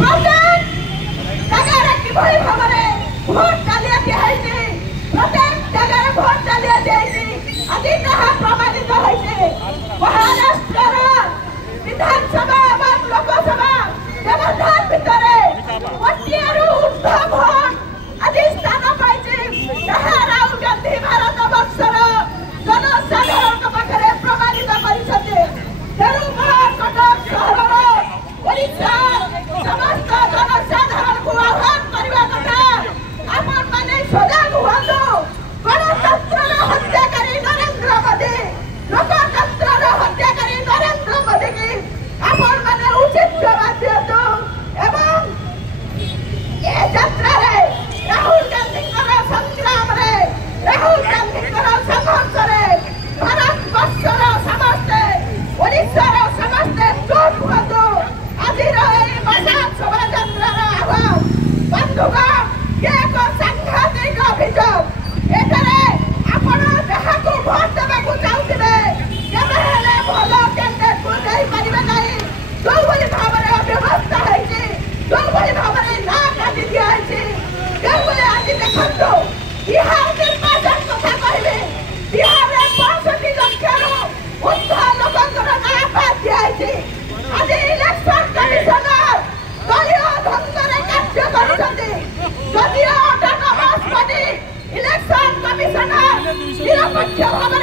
प्रत्येक जगह किभली भाव भोट डालिया दिखाई प्रत्येक जगह भोट डालिया दिखाई आज कहा प्रमाणित होइछे महाराष्ट्र विधानसभा और लोकसभा व्यवधान भितरे कोटियारू ऊर्ध्व भोट आज स्थान पाइछे जहाँ राहुल गांधी भारत वर्षर जनसाधारण पाखे प्रमाणित कर तेणु महाकटक सहर ओडिशा समस्त जनसाधारण को आह्वान करने कथा आपण माने सजग हुआ गणतंत्र हत्याकारी नरेंद्र मोदी लोकतंत्र हत्याकारी नरेंद्र मोदी की आपण माने उचित जवाब दियतु एवं ये यात्रा रे राहुल गांधी संग्राम रे राहुल गांधी संघर्ष रे भारत वर्षर समस्ते ओडिशा समस्ते चोट हुआ आज विधानसभा यात्रा आह्वान बंधुगण ये एक सांघातिक अभियोग एटारे आपण जहाको भोट देबाकू चाहुथिबे केबे हेले भलो कैंडिडेट को देई परिबे नाही जो बली भाबरे अव्यवस्था हैछि जो बली भाबरे ना काटी दिया हैछि के बले आज देखंतो बिहार निर्वाचन कथा कहबे बिहार रे 65 लक्षरो उद्धा लोकंकर ना बात दिया हैछि आज इलेक्शन कमिशनर दलीय ढंगरे कार्य करुछन्ति दलीय ऑटोनोमस बॉडी इलेक्शन कमिशनर निरपक्ष भाव